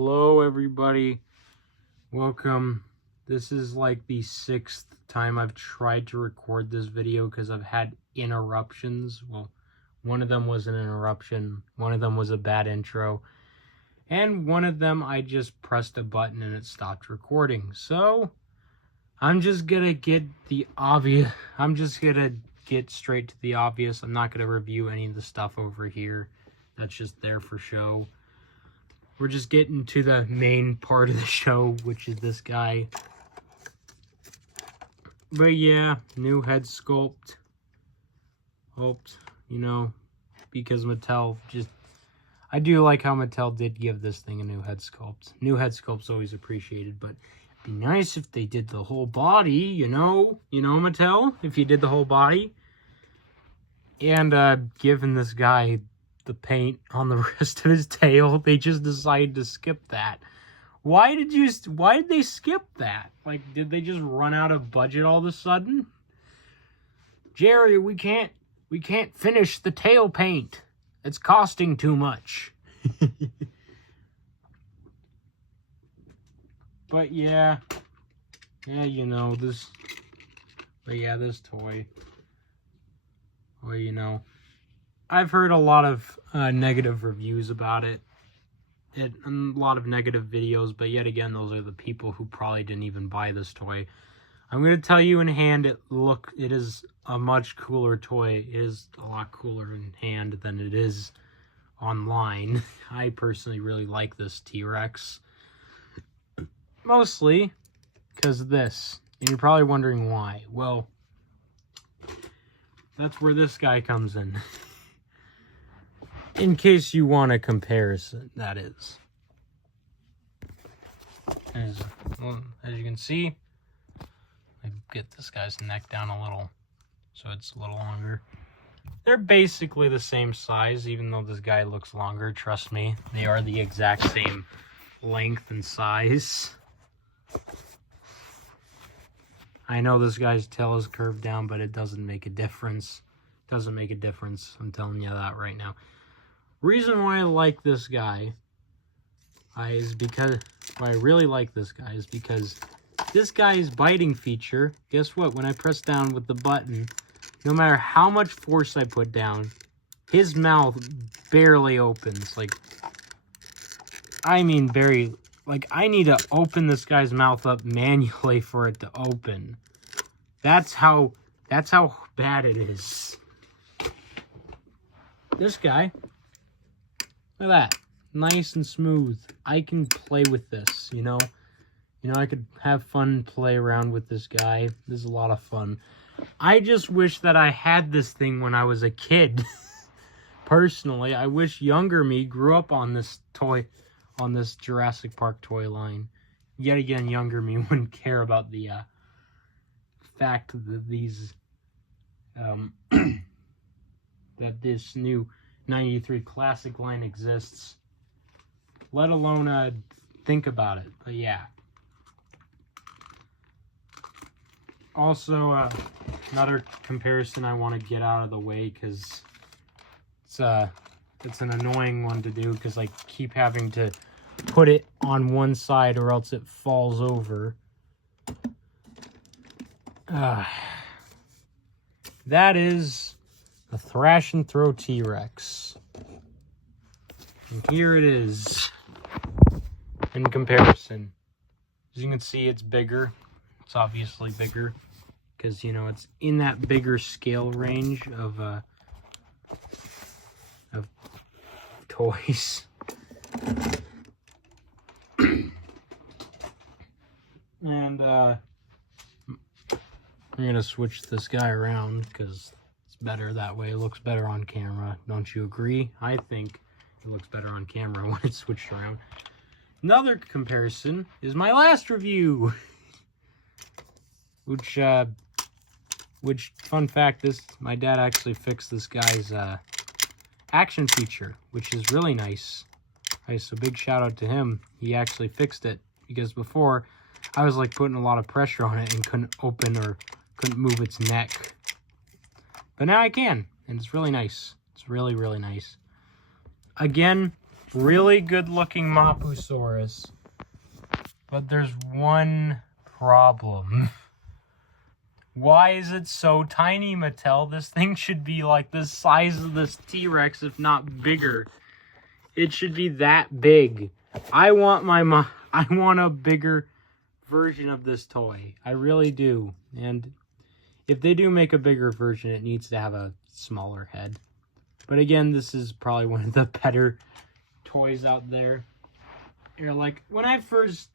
Hello everybody, welcome. This is like the 6th time I've tried to record this video because I've had interruptions. Well, one of them was an interruption, one of them was a bad intro, and one of them I just pressed a button and it stopped recording. So I'm just gonna get the obvious. I'm just gonna get straight to the obvious. I'm not gonna review any of the stuff over here. That's just there for show. We're just getting to the main part of the show, which is this guy. But yeah, new head sculpt. Hoped, you know, because Mattel just... I do like how Mattel did give this thing a new head sculpt. New head sculpt's always appreciated, but it'd be nice if they did the whole body, you know? You know, Mattel? If you did the whole body. And, giving this guy the paint on the rest of his tail, they just decided to skip that. Why did they skip that? Like, did they just run out of budget all of a sudden? Jerry, we can't finish the tail paint. It's costing too much. But yeah, you know, this toy. Well, you know, I've heard a lot of negative reviews about it. A lot of negative videos, but yet again, those are the people who probably didn't even buy this toy. I'm going to tell you in hand, it is a much cooler toy. It is a lot cooler in hand than it is online. I personally really like this T-Rex. Mostly because of this. And you're probably wondering why. Well, that's where this guy comes in. In case you want a comparison, that is. As you can see, I get this guy's neck down a little, so it's a little longer. They're basically the same size, even though this guy looks longer. Trust me, they are the exact same length and size. I know this guy's tail is curved down, but it doesn't make a difference. It doesn't make a difference. I'm telling you that right now. Reason why I like this guy is because why I really like this guy is because this guy's biting feature, guess what? When I press down with the button, no matter how much force I put down, his mouth barely opens. Like, I mean, barely. Like, I need to open this guy's mouth up manually for it to open. That's how bad it is. This guy, look at that. Nice and smooth. I can play with this, you know? You know, I could have fun, play around with this guy. This is a lot of fun. I just wish that I had this thing when I was a kid. Personally, I wish younger me grew up on this toy, on this Jurassic Park toy line. Yet again, younger me wouldn't care about the fact that these, that this new 93 Classic line exists. Let alone think about it. But yeah. Also, another comparison I want to get out of the way because it's an annoying one to do because I keep having to put it on one side or else it falls over. That is a Thrash and Throw T-Rex. And here it is in comparison. As you can see, it's bigger. It's obviously bigger because, you know, it's in that bigger scale range of toys. And I'm gonna switch this guy around because it's better that way. It looks better on camera. Don't you agree? I think it looks better on camera when it's switched around. Another comparison is my last review. Which fun fact, my dad actually fixed this guy's action feature, which is really nice. Okay, so big shout out to him. He actually fixed it because before I was like putting a lot of pressure on it and couldn't open or couldn't move its neck. But now I can, and it's really nice. It's really, really nice. Again, really good looking Mapusaurus. But there's one problem. Why is it so tiny, Mattel? This thing should be like the size of this T-Rex, if not bigger. It should be that big. I want a bigger version of this toy. I really do. And if they do make a bigger version, it needs to have a smaller head. But again, this is probably one of the better toys out there. You're like, when I first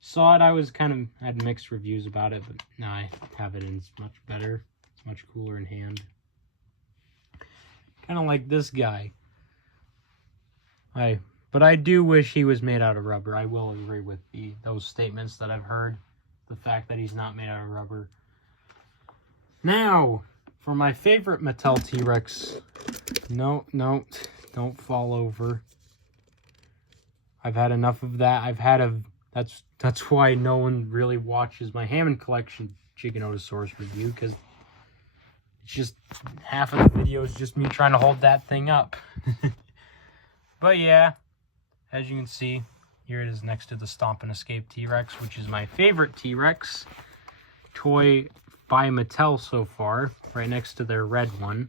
saw it, I was had mixed reviews about it, but now I have it and it's much better. It's much cooler in hand. Kind of like this guy. But I do wish he was made out of rubber. I will agree with those statements that I've heard. The fact that he's not made out of rubber. Now, for my favorite Mattel T-Rex. No, don't fall over. I've had enough of that. That's why no one really watches my Hammond Collection Giganotosaurus review, because it's just half of the video is just me trying to hold that thing up. But yeah, as you can see, here it is next to the Stomp and Escape T-Rex, which is my favorite T-Rex toy by Mattel so far, right next to their red one.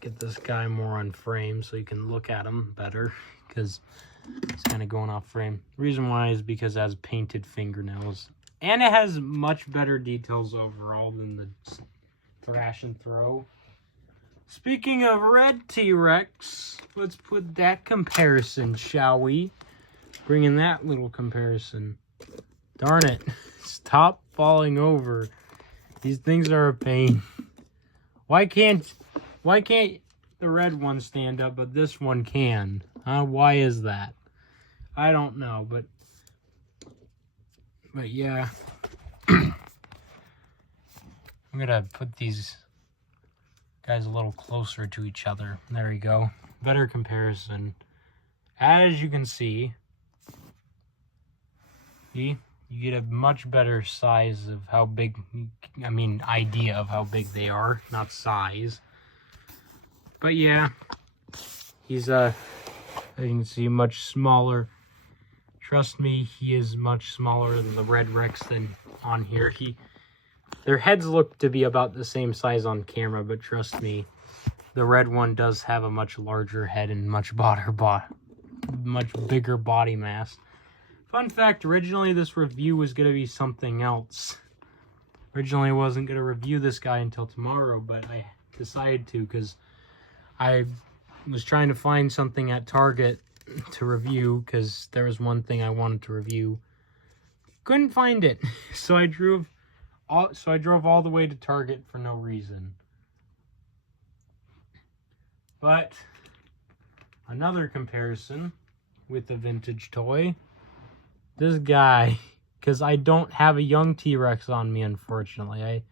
Get this guy more on frame so you can look at him better, because it's kind of going off frame. The reason why is because it has painted fingernails, and it has much better details overall than the Thrash and Throw. Speaking of red T-Rex, let's put that comparison, shall we? Bring in that little comparison. Darn it. Stop falling over. These things are a pain. Why can't the red one stand up, but this one can? Why is that? I don't know, but yeah. I'm gonna put these guys a little closer to each other. There we go. Better comparison. As you can see, you get a much better size of how big, idea of how big they are, not size. But yeah, he's as you can see, much smaller. Trust me, he is much smaller than the Red Rex than on here. Their heads look to be about the same size on camera, but trust me, the red one does have a much larger head and much bigger body mass. Fun fact, originally this review was going to be something else. Originally I wasn't going to review this guy until tomorrow, but I decided to because I was trying to find something at Target to review because there was one thing I wanted to review. Couldn't find it, so I drove all the way to Target for no reason. But another comparison with the vintage toy. This guy, because I don't have a young T-Rex on me, unfortunately. I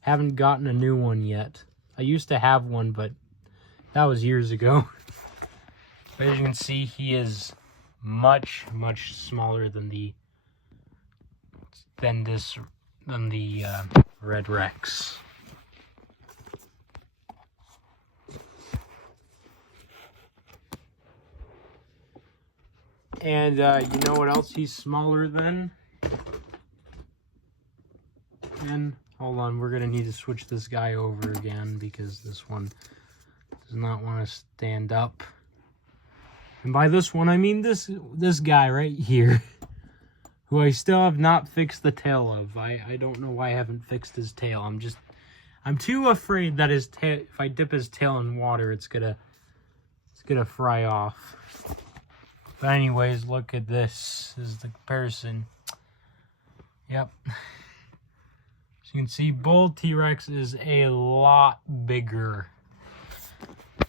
haven't gotten a new one yet. I used to have one, but that was years ago. But as you can see, he is much, much smaller than the Red Rex. And you know what else he's smaller than? And hold on, we're gonna need to switch this guy over again because this one does not want to stand up. And by this one, I mean this guy right here, who I still have not fixed the tail of. I don't know why I haven't fixed his tail. I'm too afraid that his tail, if I dip his tail in water, it's gonna fry off. But anyways, look at this. This is the comparison. Yep. As you can see, Bull T-Rex is a lot bigger,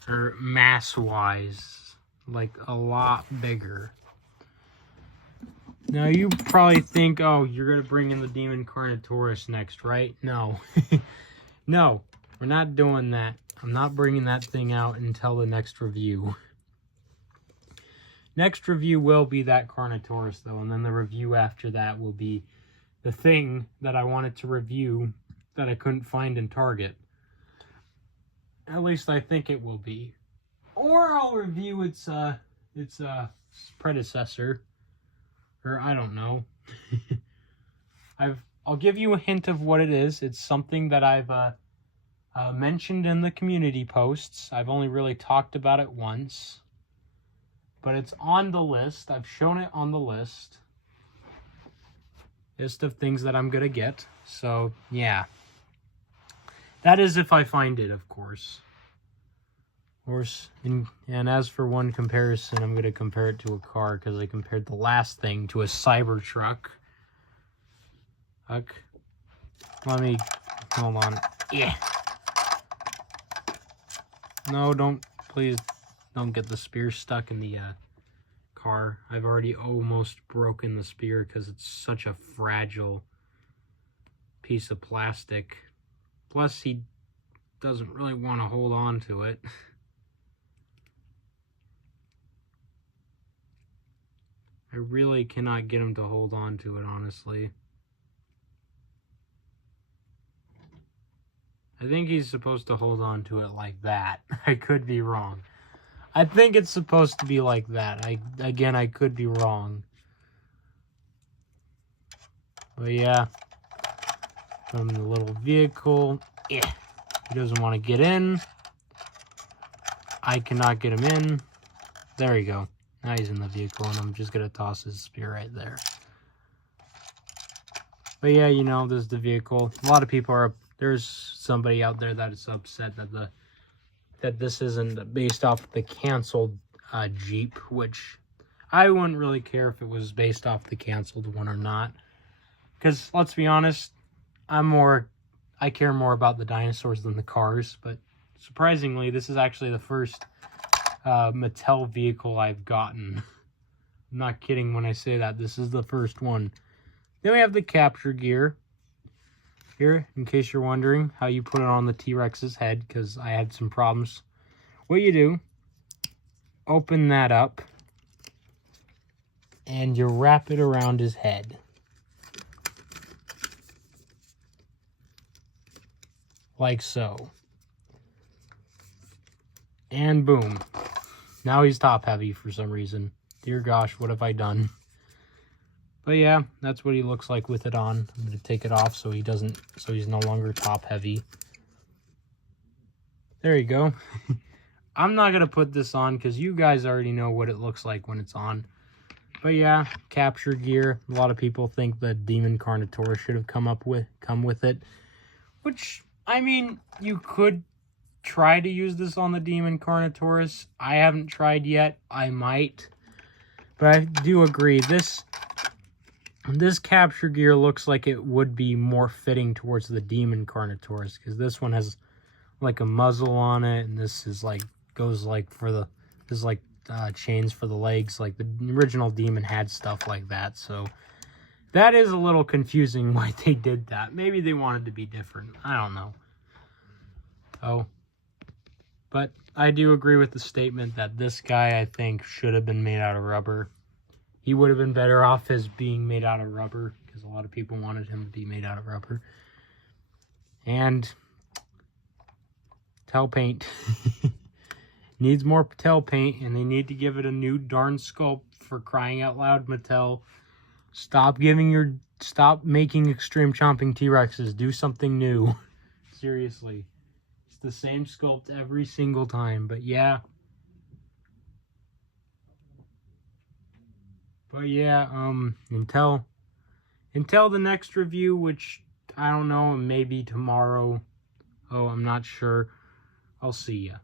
or mass-wise. Like, a lot bigger. Now, you probably think, oh, you're going to bring in the Demon Carnotaurus next, right? No. No, we're not doing that. I'm not bringing that thing out until the next review. Next review will be that Carnotaurus, though, and then the review after that will be the thing that I wanted to review that I couldn't find in Target. At least I think it will be. or I'll review its predecessor, or I don't know. I'll give you a hint of what it is. It's something that I've mentioned in the community posts. I've only really talked about it once, but it's on the list. I've shown it on the list of things that I'm gonna get. So yeah, that is if I find it, of course. And as for one comparison, I'm going to compare it to a car because I compared the last thing to a Cybertruck. Let me, hold on. Yeah. No, please don't get the spear stuck in the car. I've already almost broken the spear because it's such a fragile piece of plastic. Plus, he doesn't really want to hold on to it. I really cannot get him to hold on to it, honestly. I think he's supposed to hold on to it like that. I could be wrong. I think it's supposed to be like that. I could be wrong. But yeah. Put him in the little vehicle. Yeah. He doesn't want to get in. I cannot get him in. There you go. Now he's in the vehicle, and I'm just going to toss his spear right there. But yeah, you know, this is the vehicle. A lot of people are... There's somebody out there that is upset that this isn't based off the canceled Jeep, which I wouldn't really care if it was based off the canceled one or not. Because, let's be honest, I care more about the dinosaurs than the cars. But surprisingly, this is actually the first Mattel vehicle I've gotten. I'm not kidding when I say that. This is the first one. Then we have the capture gear. Here, in case you're wondering how you put it on the T-Rex's head, because I had some problems. What you do, open that up, and you wrap it around his head. Like so. And boom. Now he's top heavy for some reason. Dear gosh, what have I done? But yeah, that's what he looks like with it on. I'm going to take it off so he's no longer top heavy. There you go. I'm not going to put this on because you guys already know what it looks like when it's on. But yeah, capture gear. A lot of people think the Demon Carnotaurus should have come with it. Which, I mean, you could try to use this on the Demon Carnotaurus. I haven't tried yet. I might. But I do agree. This capture gear looks like it would be more fitting towards the Demon Carnotaurus, because this one has like a muzzle on it, and this is like goes like for the chains for the legs. Like the original Demon had stuff like that, so that is a little confusing why they did that. Maybe they wanted to be different. I don't know. Oh, but I do agree with the statement that this guy, I think, should have been made out of rubber. He would have been better off as being made out of rubber, because a lot of people wanted him to be made out of rubber. And tail paint. Needs more tail paint, and they need to give it a new darn sculpt, for crying out loud, Mattel. Stop making extreme chomping T-Rexes. Do something new. Seriously. It's the same sculpt every single time, but yeah. But yeah, until the next review, which I don't know, maybe tomorrow. Oh, I'm not sure. I'll see ya.